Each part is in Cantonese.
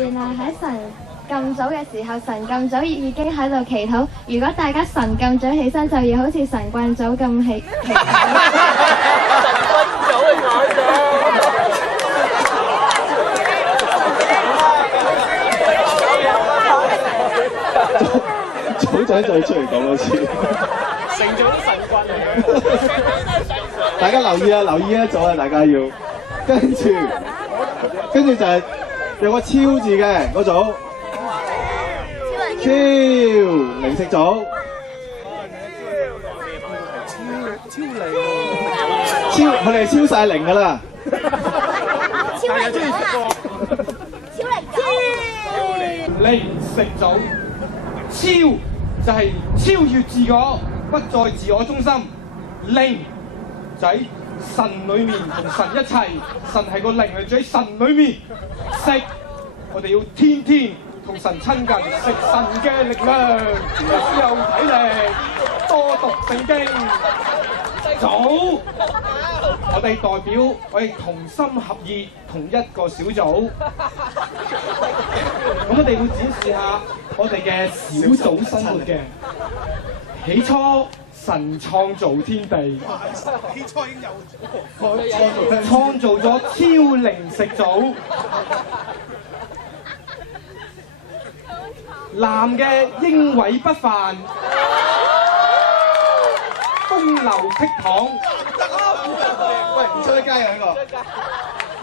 原來喺神咁早嘅時候，神咁早已經喺度祈禱。如果大家神咁早起身，就要好似神棍早咁祈禱。組長再出嚟講多次，成咗啲神棍嚟嘅。大家留意啊，留意一組啊，大家要跟住就係有個超字嘅嗰組，超零食組，超佢哋超晒零㗎啦。零食組，超就係超越自我，不再自我中心。零就喺神裏面同神一齊，神係個靈嚟，住喺神裏面。食我哋要天天同神親近，食神嘅力量，有體力，多讀聖經。組我哋代表我哋同心合意，同一個小組。咁我哋會展示下我哋嘅小組生活嘅。起初神創造天地，起初已經有創造咗超零食組。男嘅英偉不凡，風流倜儻。喂，唔出得街啊呢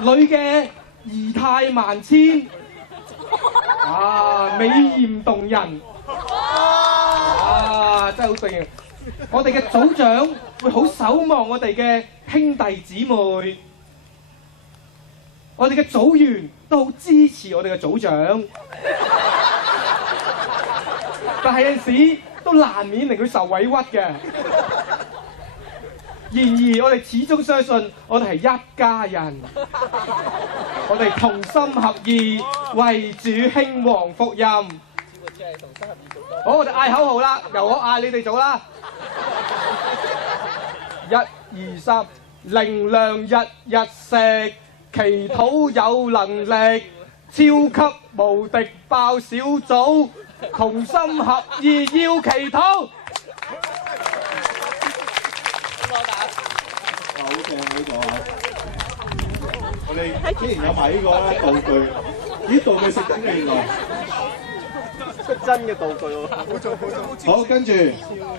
個。女嘅儀態萬千，美豔動人，真係好正。我哋嘅組長會好守望我哋嘅兄弟姊妹，我哋嘅組員都好支持我哋嘅組長，但係有陣時都難免令佢受委屈嘅。然而，我哋始終相信，我哋係一家人，我哋同心合意為主興旺福音。好，我哋嗌口號啦，由我嗌，你哋做啦。1、2、3，靈糧日日食，祈禱有能力，超級無敵爆小組，同心合意要祈禱。好正呢個啊！我哋既然有埋呢個咧道具，咦道具食緊嘅原來，真嘅道具喎。好跟住。